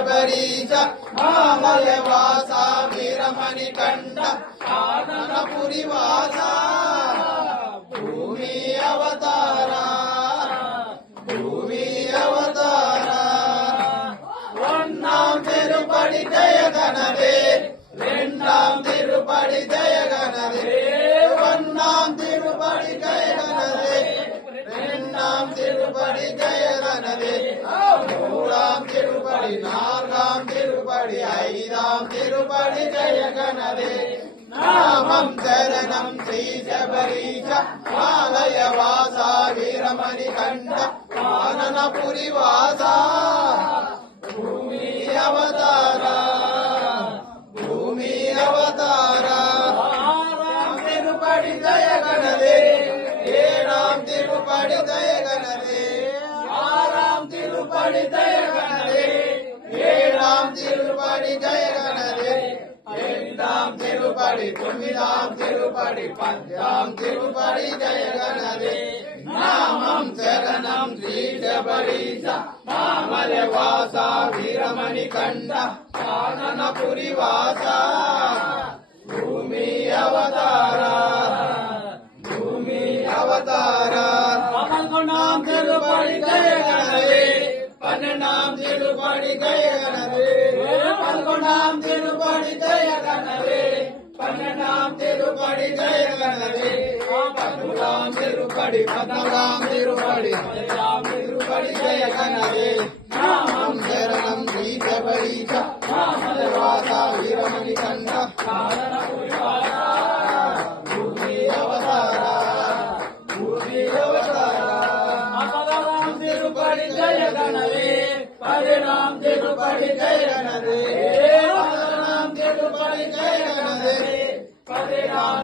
శబరీశ ఆలయవాస వీరమణి కండ ఆననపురి వాస భూమి అవతార భూమి అవతార ஒன்னாம் திருப்படி ஜெயகணவே இரண்டாம் திருப்படி ஜெயகணவே ஒன்னாம் திருப்படி ஜெயகணவே இரண்டாம் திருப்படி ஜெயகணவே மூணாம் திருப்படி நான்காம் திருப்படி ஐந்தாம் திருப்படி ஜெயகணவே நாமம் சரணம் ஸ்ரீ శబరీశ ఆలయవాస వీరమణి కండ ఆననపురి వాస భూమి అవతార భూమి అవతార ఆరాం తిరుపడి జయగణదే ఏడాం తిరుపడి జయగణదే ఆరాం తిరుపడి జయగణదే ఏడాం తిరుపడి జయగణదే ఎనిమిదాం తిరుపడి తొమ్మిదాం తిరుపడి పద్యాం తిరుపడి జయగణదే నామం శరణం శ్రీ శబరీశ ఆలయవాస వీరమణి కండ ఆననపురి వాస భూమి అవతార భూమి అవతార పదకొండాం తిరుపడి జయగణదే పన్నెండాం తిరుపడి జయగణదే పదకొండాం తిరుపడి జయగణదే పన్నెండాం తిరుపడి జయగణదే పదమూడాం తిరుపడి పద్నాలుగాం తిరుపడి పదిహేడాం తిరుపడి జయగణదే నామం శరణం శ్రీ శబరీశ ఆలయవాస వీరమణి కండ ఆననపురి వాస భూమి అవతార భూమి అవతార పదహారాం తిరుపడి జయగణదే పదిహేడాం తిరుపడి జయగణదే పదహారాం తిరుపడి జయగణదే పదిహేడాం